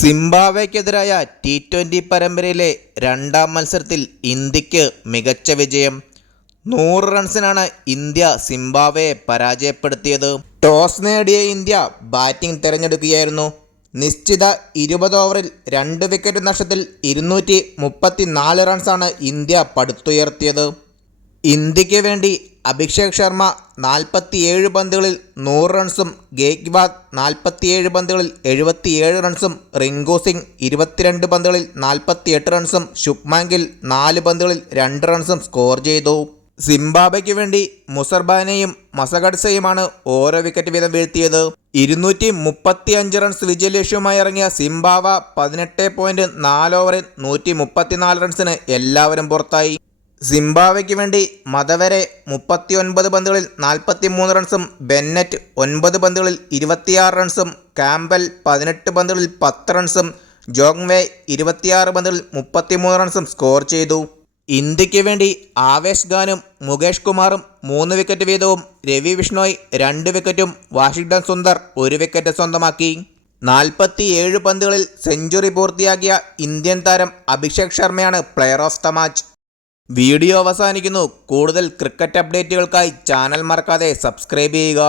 സിംബാബ്വെക്കെതിരായ T twenty പരമ്പരയിലെ രണ്ടാം മത്സരത്തിൽ ഇന്ത്യയ്ക്ക് മികച്ച വിജയം. നൂറ് റൺസിനാണ് ഇന്ത്യ സിംബാവയെ പരാജയപ്പെടുത്തിയത്. ടോസ് നേടിയ ഇന്ത്യ ബാറ്റിംഗ് തിരഞ്ഞെടുക്കുകയായിരുന്നു. നിശ്ചിത ഇരുപത് ഓവറിൽ രണ്ട് വിക്കറ്റ് നഷ്ടത്തിൽ ഇരുന്നൂറ്റി മുപ്പത്തി നാല് റൺസാണ് ഇന്ത്യ പടുത്തുയർത്തിയത്. ഇന്ത്യയ്ക്ക് വേണ്ടി അഭിഷേക് ശർമ്മ നാൽപ്പത്തിയേഴ് പന്തുകളിൽ നൂറ് റൺസും ഗേക്വാദ് നാൽപ്പത്തിയേഴ് പന്തുകളിൽ എഴുപത്തിയേഴ് റൺസും റിങ്കു സിംഗ് ഇരുപത്തിരണ്ട് പന്തുകളിൽ നാൽപ്പത്തിയെട്ട് റൺസും ശുഭ്മാൻ നാല് പന്തുകളിൽ രണ്ട് റൺസും സ്കോർ ചെയ്തു. സിംബാബയ്ക്ക് വേണ്ടി മുസർബാനെയും മസഗഡ്സയുമാണ് ഓരോ വിക്കറ്റ് വീതം വീഴ്ത്തിയത്. ഇരുന്നൂറ്റി മുപ്പത്തി അഞ്ച് റൺസ് വിജയലക്ഷ്യവുമായി ഇറങ്ങിയ സിംബാവ പതിനെട്ട് പോയിന്റ് നാല് ഓവറിൽ നൂറ്റി മുപ്പത്തിനാല് റൺസിന് എല്ലാവരും പുറത്തായി. സിംബാബ്വെക്ക് വേണ്ടി മതവരെ മുപ്പത്തിയൊൻപത് പന്തുകളിൽ നാൽപ്പത്തി മൂന്ന് റൺസും ബെന്നറ്റ് ഒൻപത് പന്തുകളിൽ ഇരുപത്തിയാറ് റൺസും കാമ്പൽ പതിനെട്ട് പന്തുകളിൽ പത്ത് റൺസും ജോങ്വേ ഇരുപത്തിയാറ് പന്തുകളിൽ മുപ്പത്തിമൂന്ന് റൺസും സ്കോർ ചെയ്തു. ഇന്ത്യയ്ക്ക് വേണ്ടി ആവേശ് ഖാനും മുകേഷ് കുമാറും മൂന്ന് വിക്കറ്റ് വീതവും രവി വിഷ്ണോയ് രണ്ട് വിക്കറ്റും വാഷിംഗ്ടൺ സുന്ദർ ഒരു വിക്കറ്റ് സ്വന്തമാക്കി. നാൽപ്പത്തിയേഴ് പന്തുകളിൽ സെഞ്ചുറി പൂർത്തിയാക്കിയ ഇന്ത്യൻ താരം അഭിഷേക് ശർമ്മയാണ് player of the match video അവസാനിക്കുന്നു. കൂടുതൽ ക്രിക്കറ്റ് അപ്ഡേറ്റുകൾക്കായി ചാനൽ മറക്കാതെ സബ്സ്ക്രൈബ് ചെയ്യുക.